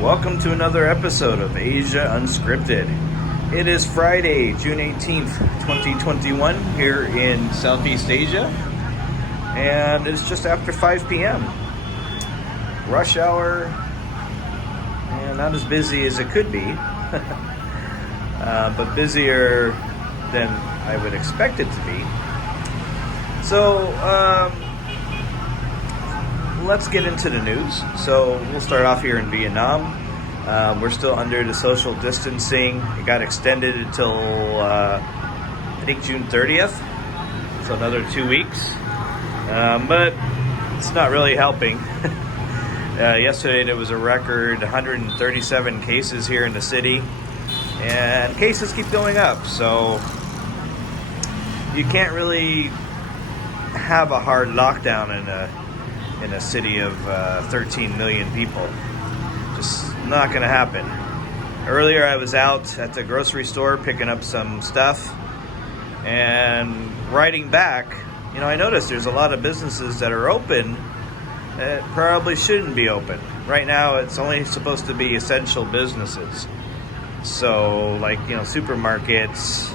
Welcome to another episode of Asia Unscripted. It is Friday, June 18th, 2021 here in Southeast Asia, and it's just after 5 p.m. Rush hour, and not as busy as it could be, but busier than I would expect it to be. So, let's get into the news. So we'll start off here in Vietnam. We're still under the social distancing. It got extended until I think June 30th, so another 2 weeks. But it's not really helping. Yesterday there was a record 137 cases here in the city, and cases keep going up. So you can't really have a hard lockdown in a city of 13 million people. Just not gonna happen. Earlier I was out at the grocery store picking up some stuff, and riding back, I noticed there's a lot of businesses that are open that probably shouldn't be open. Right now it's only supposed to be essential businesses. So like, supermarkets,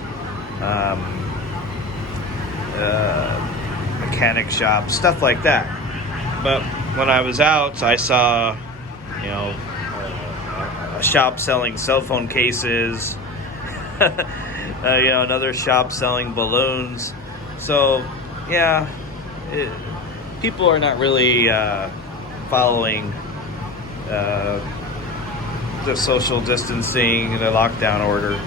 mechanic shops, stuff like that. But when I was out, I saw, a shop selling cell phone cases, another shop selling balloons. So, people are not really following the social distancing, the lockdown order.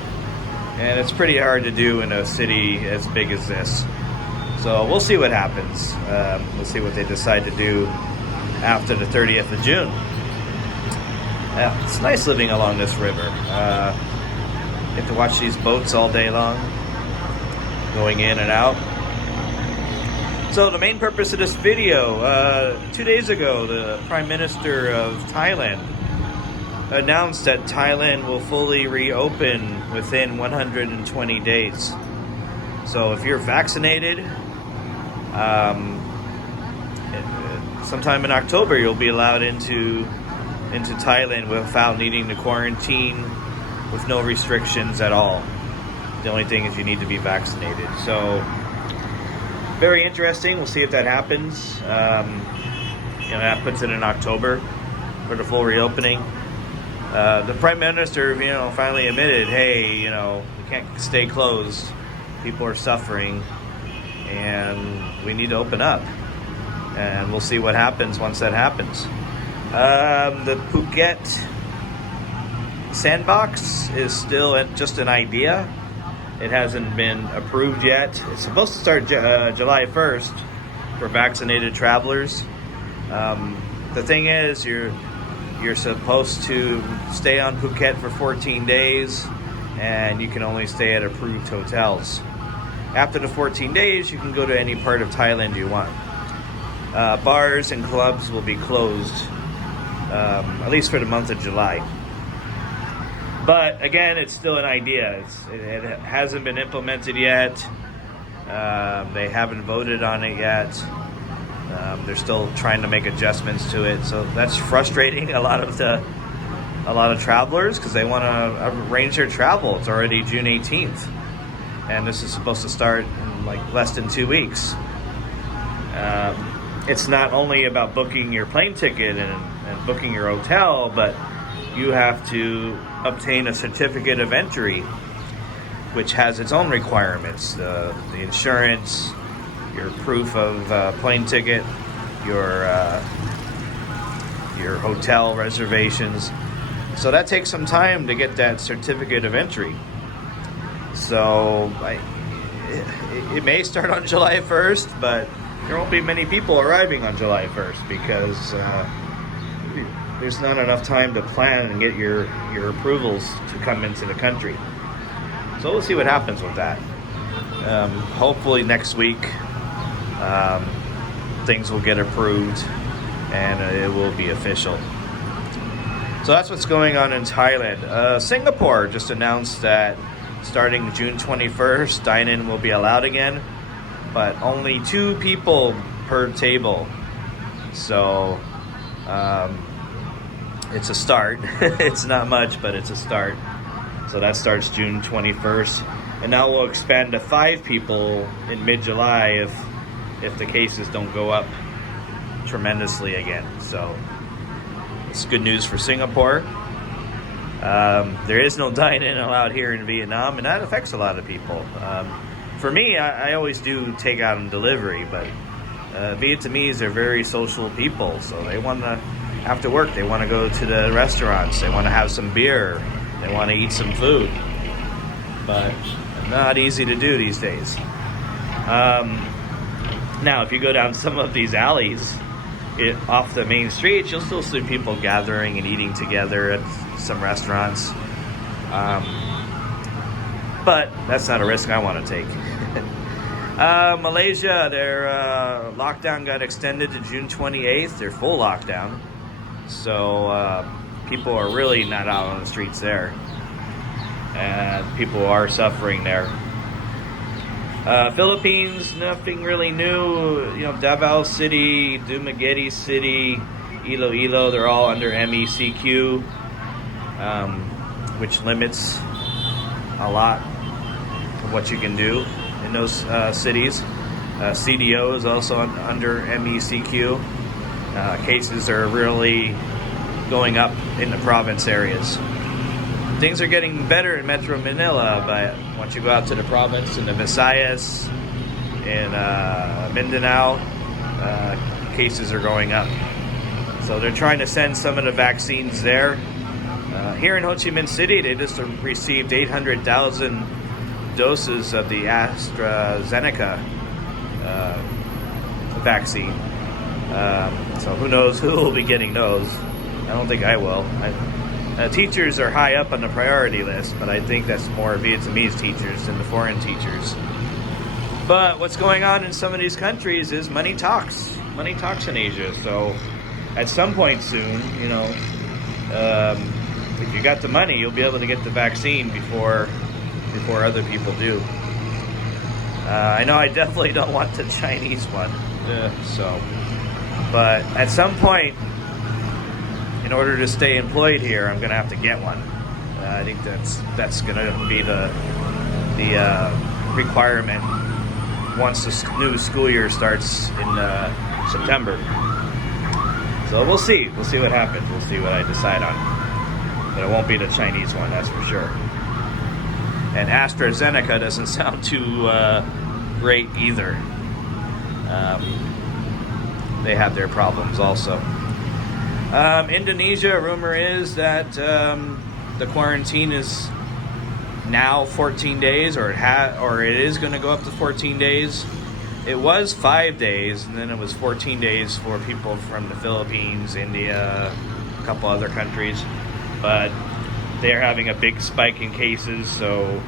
And it's pretty hard to do in a city as big as this. So we'll see what happens. We'll see what they decide to do after the 30th of June. It's nice living along this river. Get to watch these boats all day long, going in and out. So the main purpose of this video, 2 days ago, the Prime Minister of Thailand announced that Thailand will fully reopen within 120 days. So if you're vaccinated, sometime in October you'll be allowed into Thailand without needing to quarantine, with no restrictions at all. The only thing is you need to be vaccinated. So very interesting. We'll see if that happens. That puts it in October for the full reopening. The Prime Minister, finally admitted, hey, we can't stay closed. People are suffering, and we need to open up. And we'll see what happens once that happens. The Phuket sandbox is still just an idea. It hasn't been approved yet. It's supposed to start July 1st for vaccinated travelers. The thing is, you're supposed to stay on Phuket for 14 days, and you can only stay at approved hotels. After the 14 days, you can go to any part of Thailand you want. Bars and clubs will be closed, at least for the month of July. But again, it's still an idea. It hasn't been implemented yet. They haven't voted on it yet. They're still trying to make adjustments to it. So that's frustrating a lot of travelers, because they want to arrange their travel. It's already June 18th. And this is supposed to start in less than 2 weeks. It's not only about booking your plane ticket and booking your hotel, but you have to obtain a certificate of entry, which has its own requirements. The insurance, your proof of plane ticket, your hotel reservations. So that takes some time to get that certificate of entry. So it may start on July 1st, but there won't be many people arriving on July 1st because there's not enough time to plan and get your approvals to come into the country. So we'll see what happens with that. Hopefully next week things will get approved and it will be official. So that's what's going on in Thailand. Singapore just announced that starting June 21st, dine-in will be allowed again, but only 2 people per table. So it's a start. It's not much, but it's a start. So that starts June 21st. And now we'll expand to 5 people in mid-July if the cases don't go up tremendously again. So it's good news for Singapore. There is no dine-in allowed here in Vietnam, and that affects a lot of people. For me, I always do takeout and delivery, but Vietnamese are very social people, so they want to, after work, they want to go to the restaurants, they want to have some beer, they want to eat some food, but not easy to do these days. Now, if you go down some of these alleys off the main streets, you'll still see people gathering and eating together at some restaurants. But that's not a risk I want to take. Malaysia, their lockdown got extended to June 28th, their full lockdown. So people are really not out on the streets there. And people are suffering there. Philippines, nothing really new. You know, Davao City, Dumaguete City, Iloilo, they're all under MECQ, which limits a lot of what you can do in those cities. CDO is also under MECQ. Cases are really going up in the province areas. Things are getting better in Metro Manila, but once you go out to the province, in the Visayas, in Mindanao, cases are going up. So they're trying to send some of the vaccines there. Here in Ho Chi Minh City, they just received 800,000 doses of the AstraZeneca vaccine. So who knows who will be getting those. I don't think I will. Teachers are high up on the priority list, but I think that's more Vietnamese teachers than the foreign teachers. But what's going on in some of these countries is money talks. Money talks in Asia. So at some point soon, you know, if you got the money, you'll be able to get the vaccine before other people do. I know I definitely don't want the Chinese one. But at some point, in order to stay employed here, I'm going to have to get one. I think that's going to be the requirement once the new school year starts in September. So we'll see. We'll see what happens. We'll see what I decide on. But it won't be the Chinese one, that's for sure. And AstraZeneca doesn't sound too great either. They have their problems also. Indonesia, rumor is that the quarantine is now 14 days, or it is going to go up to 14 days. It was 5 days, and then it was 14 days for people from the Philippines, India, a couple other countries. But they're having a big spike in cases, so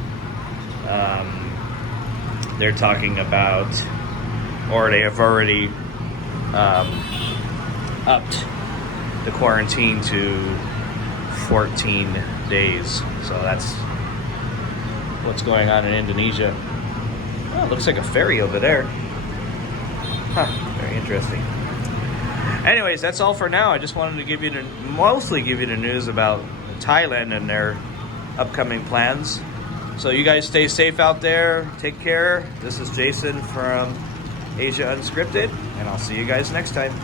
they're talking about, or they have already upped the quarantine to 14 days. So that's what's going on in Indonesia. Oh, it looks like a ferry over there. Huh, very interesting. Anyways, that's all for now. I just wanted to mostly give you the news about Thailand and their upcoming plans. So you guys stay safe out there. Take care. This is Jason from Asia Unscripted, and I'll see you guys next time.